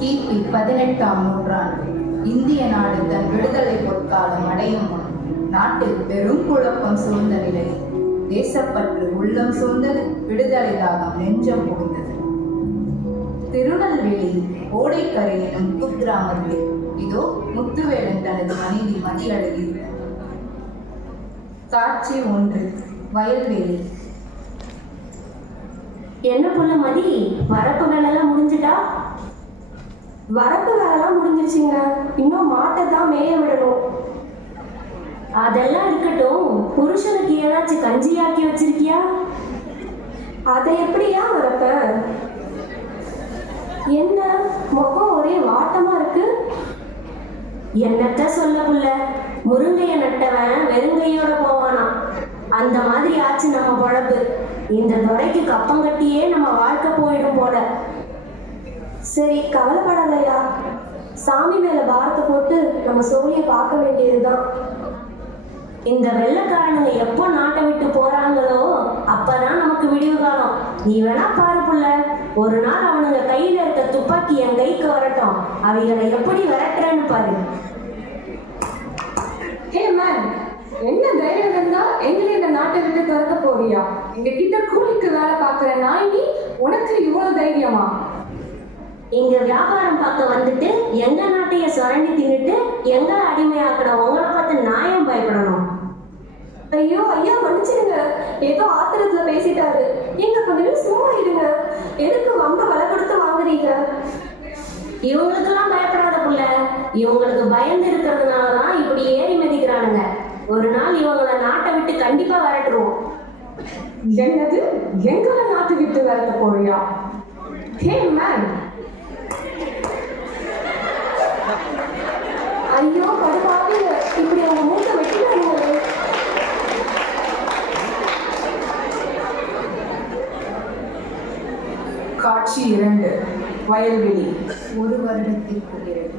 கிபி 18ஆம் நூற்றாண்டு இந்திய நாடு தன் விடுதலை பொற்காலம் அடையும் முன் நாட்டில் பெரும் குழப்பம் சூழ்ந்த நிலையில் தேசப்பற்று உள்ளம் சூழ்ந்தது, விடுதலை தாகம் நெஞ்சம் புகுந்தது. திருநெல்வேலி ஓடைக்கரை எனும் குக்கிராமத்தில் இதோ முத்துவேலன் தனது மனைவி மதியழகி. காட்சி 1. வயல்வெளி. என்ன புள்ள மதி, வரப்பு வேலைலாம் முடிஞ்சுட்டா? வரப்பு வேலைலாம் முடிஞ்சிருச்சுங்க, இன்னும் மாட்டை தான் மேய விடணும். அதெல்லாம் இருக்கட்டும், புருஷனுக்கு ஏதாச்சும் கஞ்சியாக்கி வச்சிருக்கியா? அதை எப்படியா வரப்ப? என்ன முகம் ஒரே வாட்டமா இருக்கு? என்னத்த சொல்ல புள்ள, முருங்கைய நட்டவன் வெறுங்கையோட போவானா. அந்த மாதிரி ஆச்சு நம்ம பொழப்பு. இந்த துறைக்கு கப்பம் கட்டியே நம்ம வாழ்க்கை போயிடும் போல. சரி, கவலைப்படாதயா. சாமி மேல பாரத்தை போட்டு நம்ம சோழிய பார்க்க வேண்டியதுதான். இந்த வெள்ளைக்காரனுங்க எப்போ நாட்டை விட்டு போறாங்களோ அப்பதான் நமக்கு விடிவு காலம். நீ வேணா பாரு புள்ள, ஒரு நாள் அவனுங்க கையில இருக்க துப்பாக்கி என் கைக்கு வரட்டும், அவைகளை எப்படி விரட்டுறேன்னு பாரு. ஹே மேன், என்ன தைரியம் இருந்தா எங்களை இந்த நாட்டை விட்டு துரத்த போறியா? எங்க கிட்ட கூலிக்கு வேலை பார்க்கிற நாய் நீ, உனக்கு இவ்வளவு தைரியமா? எங்க வியாபாரம் பார்க்க வந்துட்டு எங்க நாட்டைய சுரண்டி தின்னுட்டு எங்களை அடிமையாக்கின உங்களை பார்த்து நாயம் பயப்படணும்? ஐயோ ஐயா, மன்னிச்சிடுங்க, ஏதோ ஆத்திரத்துல பேசிட்டாரு. எங்க கொஞ்சம் சும்மா இருங்க. எதுக்கு வம்ப விலை கொடுத்து வாங்குறீங்க? இவங்களுக்கெல்லாம் பயப்படாத புள்ள, இவங்களுக்கு பயந்து இருக்கிறதுனாலதான் இப்படி ஏறி மிதிக்கிறானுங்க. ஒரு நாள் இவங்களை நாட்டை விட்டு கண்டிப்பா விரட்டுருவோம். என்னது, எங்களை நாட்டை விட்டு விரட்ட போறியா? Hey man. ஐயோ படுவாங்க, இப்படி அவங்க மூட்டை வெட்டினாங்க. காட்சி 2. வயல்வெளி. 1 வருடத்திற்கு பிறகு.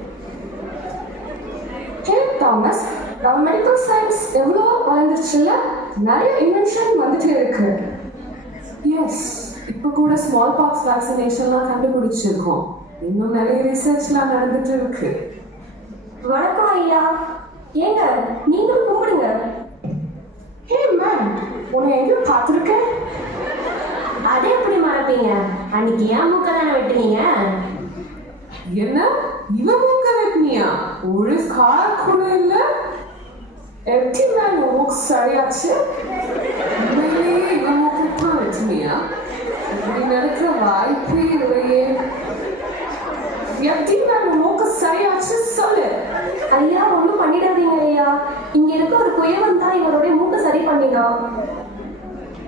ஹே தாமஸ், நம்ம மெடிக்கல் சயின்ஸ் எவ்வளோ வளர்ந்துருச்சுல்ல, நிறைய இன்வென்ஷன் வந்துட்டு இருக்கு. எஸ், இப்போ கூட ஸ்மால் பாக்ஸ் வேக்சினேஷன்லாம் கண்டுபிடிச்சிருக்கோம். இன்னும் நிறைய ரிசர்ச்லாம் நடந்துட்டு இருக்கு. வணக்கம் ஐயா. ஏங்க நீங்களும் கும்பிடுங்க. ஹே மேன், உன்னை எங்கேயும் பார்த்துருக்கேன். அதே எப்படி மறப்பீங்க? அன்னைக்கு ஏன் மூக்க தானே வெட்டுனீங்க? என்ன, இவன் மூக்க வெட்டினியா? ஒரு கார் கூட இல்ல. எப்படி மேன் மூக்கு சரியாச்சு? உண்மையிலேயே இவன் மூக்கு தான் வெட்டினியா? இப்படி நடக்கிற வாய்ப்பே இல்லையே. எப்படி மேன் மூக்கு சரியாச்சு சொல்லு. ஐயா ஒன்றும் பண்ணிடாதீங்க ஐயா. இங்க இருக்க ஒரு குயவன் தான் இவருடைய மூட்டை சரி பண்ணினான்.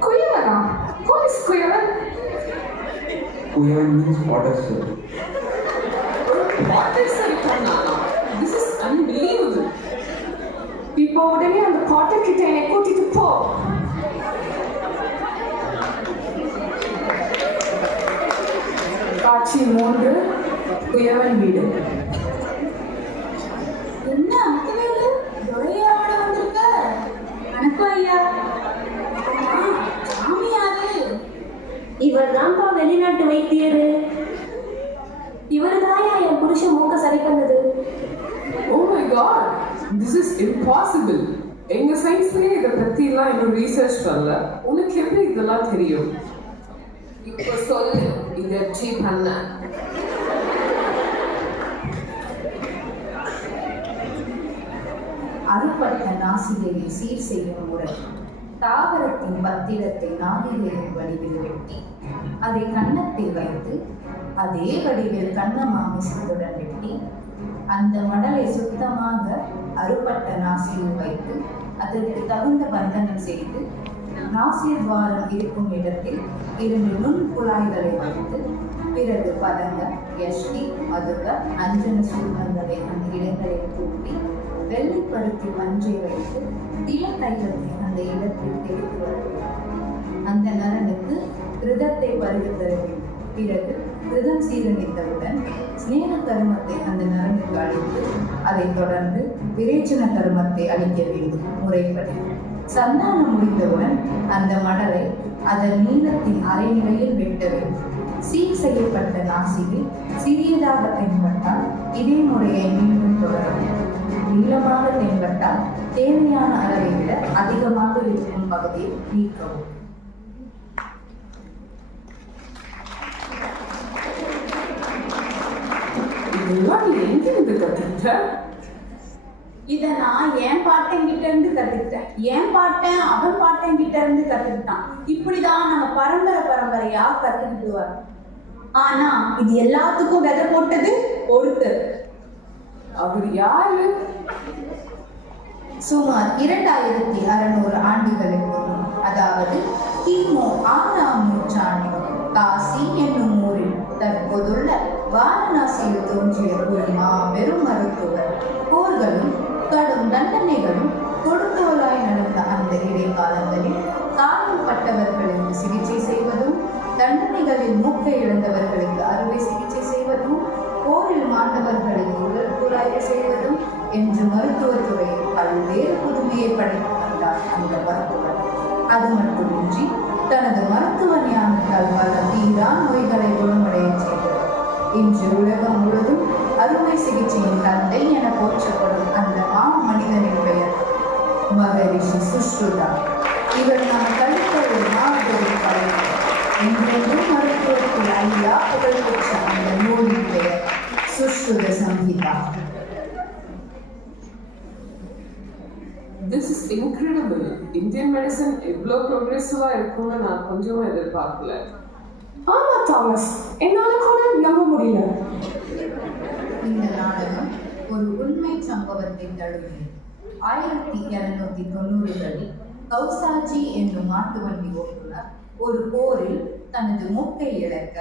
குயவனா? போலீஸ் குயவன்? Kuyavan means water, sir. Water சரி பண்ணானா? This is unbelievable. இப்போ உடனே அந்த பாட்டர் கிட்ட என்னை கூட்டிட்டு போ. காட்சி 3. குயவன் வீடு. என்ன அமுக்கவேலு, துரையாரோட வந்திருக்க? வணக்கம் ஐயா. சாமி யாரு? இவர் தான்ப்பா வெளிநாட்டு வைத்தியரு. இவரு தாயா என் புருஷன் மூக்க சரி பண்ணது. Oh my god, this is impossible. எங்க சயின்ஸ்லயே இதை பத்தி எல்லாம் இன்னும் ரீசர்ச் பண்ணல. உனக்கு எப்படி இதெல்லாம் தெரியும்? இப்போ சொல்லு, இதை எப்படி பண்ண? அறுபட்ட நாசிகையை சீர் செய்யும் முறை. தாவரத்தின் பத்திரத்தை நாதிகையின் வடிவில் வெட்டி அதை கன்னத்தில் வைத்து அதே வடிவில் கண்ண மாமிசத்துடன் வெட்டி அந்த மடலை சுத்தமாக அறுபட்ட நாசியில் வைத்து அதற்கு தகுந்த பந்தனம் செய்து நாசிர் துவாரம் இருக்கும் இடத்தில் 2 நுண் குழாய்களை வைத்து பிறகு பதங்க, யஷ்டி, மதுக, அஞ்சன சூர்ணங்களை அந்த இடங்களில் தூக்கி வெள்ளைப்படுத்தி பஞ்சை வைத்து இளத்தைலத்தை அந்த இடத்தில் தெளித்து வர அந்த நரனுக்கு கிருதத்தை பருக தர வேண்டும். பிறகு கிருதம் சீரணித்தவுடன் ஸ்நேக கருமத்தை அந்த நரனுக்கு அளித்து அதைத் தொடர்ந்து விரேச்சன கருமத்தை அளிக்க வேண்டும் முறைப்படி. சந்தானம் முடிந்தவுடன் அந்த மடலை அதன் நீளத்தின் அரை நிலையில் வெட்ட வேண்டும். சீர் சீர் செய்யப்பட்ட நாசியில் சிறியதாக தென்பட்டால் இதே முறையை மீண்டும் தொடரும். நீளமாக தென்பட்டால் தேவையான அளவை விட அதிகமாக இருக்கும் பகுதியை நீக்கவும். இதெல்லாம் நீ எங்கிருந்து கத்துக்கிட்ட? இதை நான் என் பாட்டன் கிட்ட இருந்து கத்துக்கிட்டேன். என் பாட்டன் அவன் பாட்டன் கிட்ட இருந்து கத்துக்கிட்டான். இப்படிதான் நம்ம பரம்பரையா கத்துக்கிட்டு வரோம். ஆனா இது எல்லாத்துக்கும் விதை போட்டது ஒருத்தர். அவர் யாரு? சுமார் 2600 ஆண்டுகளுக்கு முன், அதாவது கிமு 6ஆம் நூற்றாண்டில் காசி என்னும் ஊரில் தற்போதுள்ள வாரணாசியில் தோன்றிய ஒரு மாபெரும் மருத்துவர். போர்களும் கடும் தண்டனைகளும் கொடுங்கோலாய் நடந்த அந்த இடைக்காலங்களில் காயம் பட்டவர்களுக்கு சிகிச்சை செய்வதும், தண்டனைகளில் மூக்கை இழந்தவர்களுக்கு அறுவை சிகிச்சை செய்வதும், போரில் மாண்டவர்களுக்கு உடல் குழாய்வு செய்வதும் என்று மருத்துவத்துறையில் பல்வேறு புதுமையை படைத்து வந்தார் அந்த மருத்துவர். அது மட்டுமின்றி தனது மருத்துவ ஞானத்தால் பல தீரா நோய்களை குணமடைய செய்தவர். இன்று உலகம் முழுவதும் அறுவை சிகிச்சையின் தந்தை என போற்றப்படும் அந்த மனிதனின் பெயர் மகரிஷி சுஷ்ருதா. இவர் நாம் கழித்த ஒரு மாபெரும் படைப்பு. என்றென்றும் மருத்துவத்தில் ஐயா புகழ்பெற்ற அந்த நூலின் பெயர் Sushruta Samhita. This is incredible. Indian medicine இவ்வளோ ப்ரோக்ரெசிவா இருக்கும்னு நான் கொஞ்சமும் எதிர்பார்க்கல. ஆமா தாமஸ், என்னால கூட நம்ப முடியல. இந்த நாடகம் ஒரு உண்மை சம்பவத்தை தழுவியது. 1790களில் கௌசாஜி என்னும் மாட்டு வண்டி ஓட்டுநர் ஒரு போரில் தனது மூக்கை இழக்க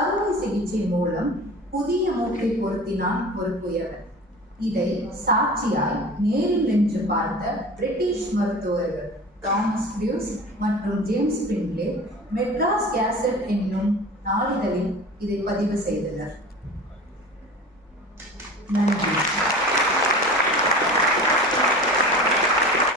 அறுவை சிகிச்சை மூலம் புதிய மூக்கை பொருத்தினான் ஒரு குயவன். இதை சாட்சியாய் நேரில் நின்று பார்த்த பிரிட்டிஷ் மருத்துவர்கள் தாமஸ் பிரியூஸ் மற்றும் ஜேம்ஸ் பின்லே மெட்ராஸ் கேசட் என்னும் நாளிதழில் இதை பதிவு செய்தனர். நன்றி.